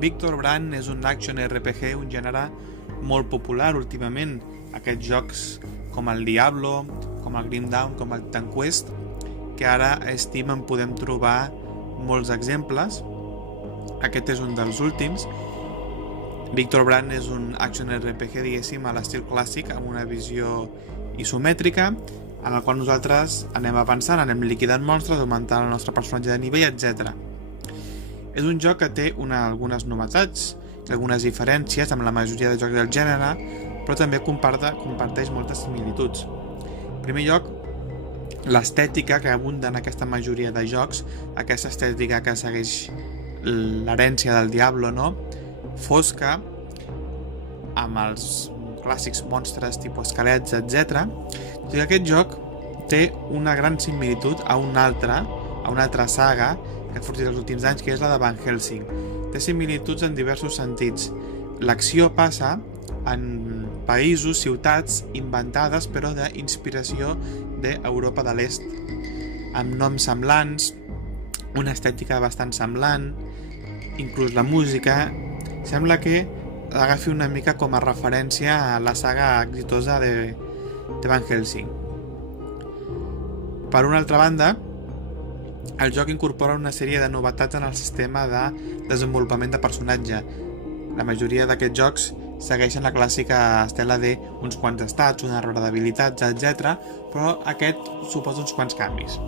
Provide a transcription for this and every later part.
Victor Brand és un action RPG, un gènere molt popular últimament. Aquests jocs com el Diablo, com el Grim Dawn, com el Titan Quest, que ara a Steam en podem trobar molts exemples. Aquest és un dels últims. Victor Brand és un action RPG, diguéssim, a l'estil clàssic, amb una visió isomètrica, en el qual nosaltres anem avançant, anem liquidant monstres, augmentant el nostre personatge de nivell, etc. És un joc que té algunes novetats i algunes diferències amb la majoria de jocs del gènere, però també comparteix moltes similituds. En primer lloc, l'estètica que abunda en aquesta majoria de jocs, aquesta estètica que segueix l'herència del Diablo, no? Fosca, amb els clàssics monstres tipus esquelets, etc. I aquest joc té una gran similitud a una altra saga que ha sortit els últims anys, que és la de Van Helsing. Té similituds en diversos sentits. L'acció passa en països, ciutats inventades, però d'inspiració d'Europa de l'Est, amb noms semblants, una estètica bastant semblant, inclús la música. Sembla que agafi una mica com a referència a la saga exitosa de Van Helsing. Per una altra banda, el joc incorpora una sèrie de novetats en el sistema de desenvolupament de personatge. La majoria d'aquests jocs segueixen la clàssica estela d'uns quants estats, una arbre d'habilitats, etc. Però aquest suposa uns quants canvis.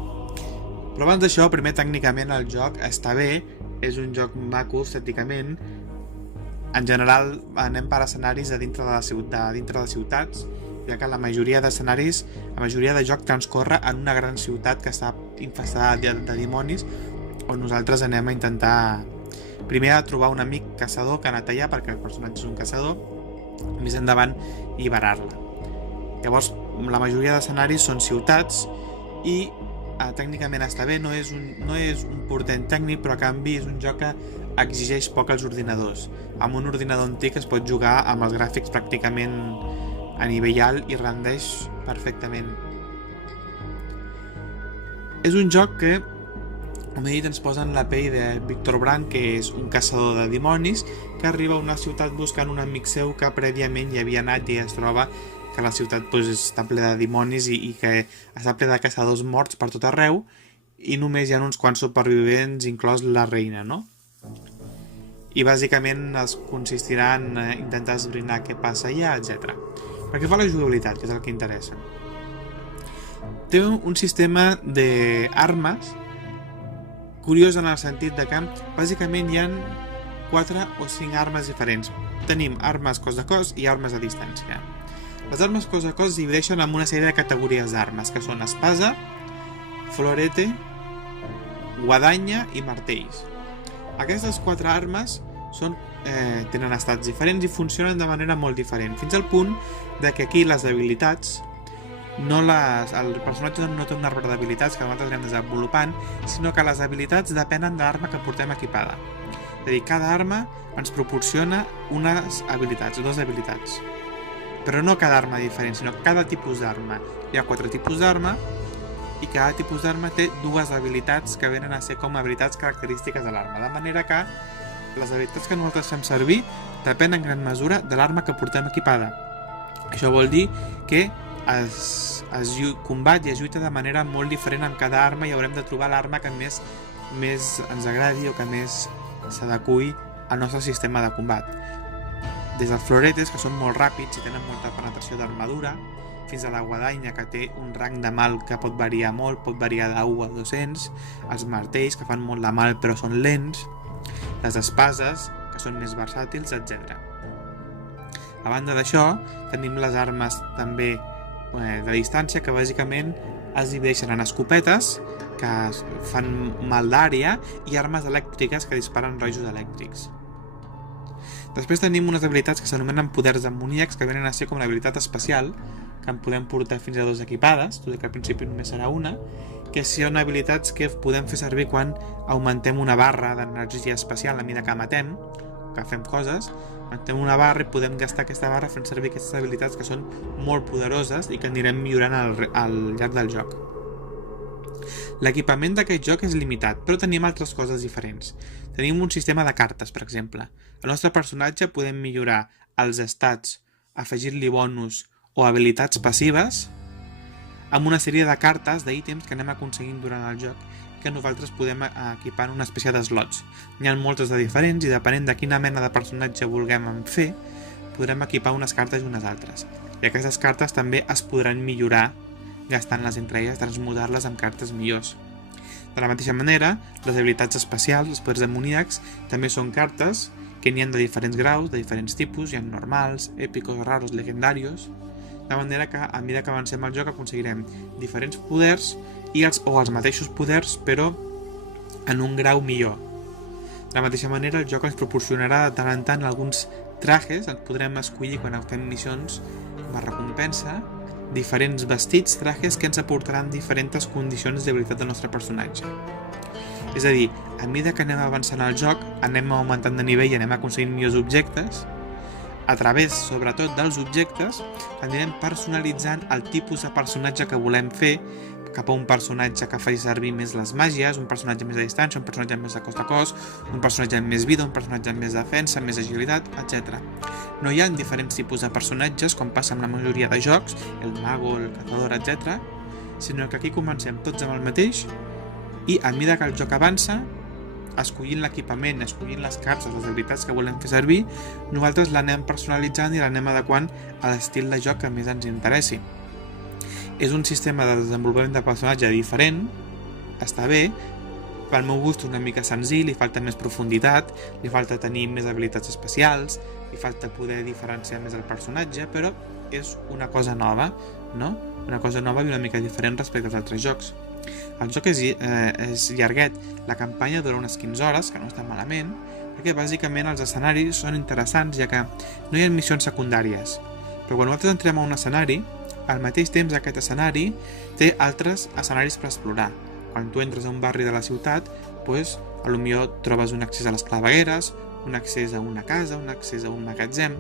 Però abans d'això, primer tècnicament el joc està bé, és un joc maco estèticament. En general anem per escenaris de dintre de ciutats, ja que la majoria d'escenaris, la majoria de joc transcorre en una gran ciutat que està infestada de dimonis, on nosaltres anem a intentar primer a trobar un amic caçador que ha anat allà, perquè el personatge és un caçador, i més endavant alliberar-la. Llavors, la majoria d'escenaris són ciutats i tècnicament està bé, no és un portent tècnic, però a canvi és un joc que exigeix poc als ordinadors. Amb un ordinador antic es pot jugar amb els gràfics pràcticament a nivell alt i rendeix perfectament. És un joc que, com he dit, ens posa en la pell de Victor Brand, que és un caçador de dimonis que arriba a una ciutat buscant un amic seu que prèviament hi havia anat i es troba que la ciutat està ple de dimonis i que està ple de caçadors morts per tot arreu i només hi ha uns quants supervivents, inclòs la reina, no? I bàsicament es consistirà en intentar esbrinar què passa allà, etc. Perquè fa la jugabilitat, que és el que interessa. Té un sistema d'armes curiós en el sentit de que bàsicament hi ha 4 o 5 armes diferents. Tenim armes cos a cos i armes a distància. Les armes cos a cos es divideixen en una sèrie de categories d'armes, que són espasa, florete, guadanya i martells. Aquestes 4 armes tenen estats diferents i funcionen de manera molt diferent, fins al punt de que aquí les habilitats el personatge no té un arbre d'habilitats que nosaltres anem desenvolupant, sinó que les habilitats depenen de l'arma que portem equipada. És a dir, cada arma ens proporciona unes habilitats, 2 habilitats. Però no cada arma diferent, sinó cada tipus d'arma. Hi ha 4 tipus d'arma i cada tipus d'arma té 2 habilitats que venen a ser com habilitats característiques de l'arma. De manera que les habilitats que nosaltres fem servir depenen en gran mesura de l'arma que portem equipada. Això vol dir que es combat i es lluita de manera molt diferent amb cada arma i haurem de trobar l'arma que més ens agradi o que més s'adequi al nostre sistema de combat. Des dels floretes, que són molt ràpids i tenen molta penetració d'armadura, fins a la guadanya, que té un rang de mal que pot variar molt, pot variar de 1 a 200, els martells, que fan molt de mal però són lents, les espases, que són més versàtils, etc. A banda d'això, tenim les armes també de distància, que bàsicament es divideixen en escopetes, que fan mal d'àrea, i armes elèctriques que disparen rajos elèctrics. Després tenim unes habilitats que s'anomenen poders demoníacs, que venen a ser com l'habilitat especial, que en podem portar fins a 2 equipades, tot i que al principi només serà una, que són habilitats que podem fer servir quan augmentem una barra d'energia especial a mesura que matem, que fem coses, augmentem una barra i podem gastar aquesta barra fent servir aquestes habilitats que són molt poderoses i que anirem millorant al llarg del joc. L'equipament d'aquest joc és limitat, però tenim altres coses diferents. Tenim un sistema de cartes, per exemple. Al nostre personatge podem millorar els estats, afegir-li bonus o habilitats passives amb una sèrie de cartes, d'ítems que anem aconseguint durant el joc que nosaltres podem equipar en una espècie de slots. N'hi ha moltes de diferents i depenent de quina mena de personatge vulguem fer, podrem equipar unes cartes i unes altres. I aquestes cartes també es podran millorar gastant-les entre elles, transmutar-les en cartes millors. De la mateixa manera, les habilitats especials, els poders demoníacs, també són cartes que n'hi ha de diferents graus, de diferents tipus, hi ha normals, épicos, raros, legendarios, de manera que a mesura que avancem al joc aconseguirem diferents poders o els mateixos poders, però en un grau millor. De la mateixa manera, el joc ens proporcionarà de tant en tant alguns trajes, ens podrem escollir quan fem missions per recompensa, diferents vestits, trajes que ens aportaran diferents condicions d'habilitat del nostre personatge. És a dir, a mesura que anem avançant al joc, anem augmentant de nivell i anem aconseguint millors objectes. A través, sobretot, dels objectes, anirem personalitzant el tipus de personatge que volem fer, cap a un personatge que faci servir més les màgies, un personatge més a distància, un personatge més de cos a cos, un personatge amb més vida, un personatge amb més defensa, més agilitat, etc. No hi ha diferents tipus de personatges, com passa amb la majoria de jocs, el mago, el cazador, etc., sinó que aquí comencem tots amb el mateix i a mesura que el joc avança, escollint l'equipament, escollint les cartes, les habilitats que volem fer servir, nosaltres l'anem personalitzant i l'anem adequant a l'estil de joc que més ens interessi. És un sistema de desenvolupament de personatge diferent, està bé, pel meu gust una mica senzill, li falta més profunditat, li falta tenir més habilitats especials, li falta poder diferenciar més el personatge, però és una cosa nova, no? Una cosa nova i una mica diferent respecte als altres jocs. El joc és llarguet, la campanya dura unes 15 hores, que no està malament, perquè bàsicament els escenaris són interessants, ja que no hi ha missions secundàries. Però quan nosaltres entrem a un escenari, al mateix temps aquest escenari té altres escenaris per explorar. Quan tu entres a un barri de la ciutat, doncs, potser trobes un accés a les clavegueres, un accés a una casa, un accés a un magatzem,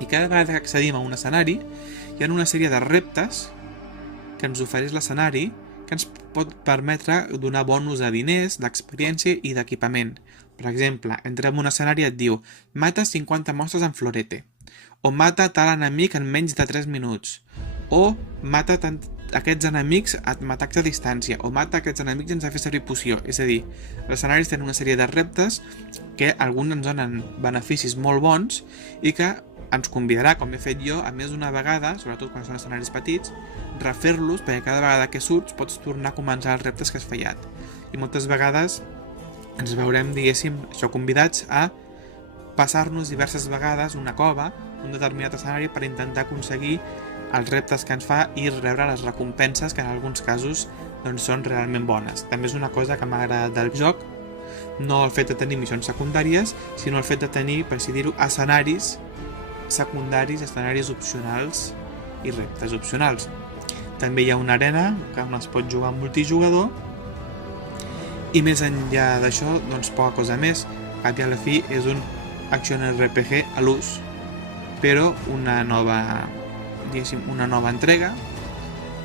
i cada vegada que accedim a un escenari hi ha una sèrie de reptes que ens ofereix l'escenari que ens pot permetre donar bonus de diners, d'experiència i d'equipament. Per exemple, entrem a un escenari i et diu mata 50 monstres amb florete, o mata tal enemic en menys de 3 minuts, o mata aquests enemics amb atacs a distància, o mata aquests enemics sense fer servir poció. És a dir, els escenaris tenen una sèrie de reptes que alguns ens donen beneficis molt bons i que ens convidarà, com he fet jo, a més d'una vegada, sobretot quan són escenaris petits, refer-los, perquè cada vegada que surts pots tornar a començar els reptes que has fallat. I moltes vegades ens veurem, diguéssim, convidats a passar-nos diverses vegades una cova, un determinat escenari, per intentar aconseguir els reptes que ens fa i rebre les recompenses que en alguns casos doncs, són realment bones. També és una cosa que m'ha agradat del joc, no el fet de tenir missions secundàries, sinó el fet de tenir, per així dir-ho, escenaris secundaris, escenaris opcionals i reptes opcionals. També hi ha una arena que on es pot jugar amb multijugador i més enllà d'això, doncs poca cosa més. Al cap i a la fi és un action RPG a l'ús, però una nova entrega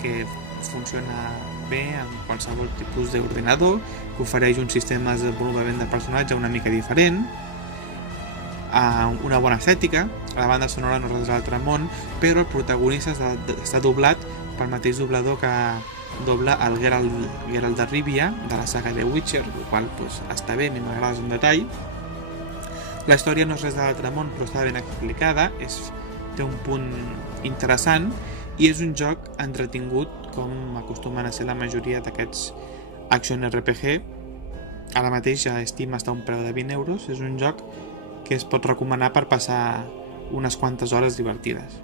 que funciona bé amb qualsevol tipus d'ordinador, que ofereix un sistema de desenvolupament de personatge una mica diferent, una bona estètica, la banda sonora no és res de l'altre món, però el protagonista està doblat pel mateix doblador que dobla el Geralt de Rivia de la saga de Witcher, el qual pues, està bé, a mi m'agrada, és un detall. La història no és res de l'altre món, però està ben explicada, té un punt interessant i és un joc entretingut, com acostumen a ser la majoria d'aquests action RPG. Ara mateix a Steam està a un preu de 20 euros, és un joc que es pot recomanar per passar unes quantes hores divertides.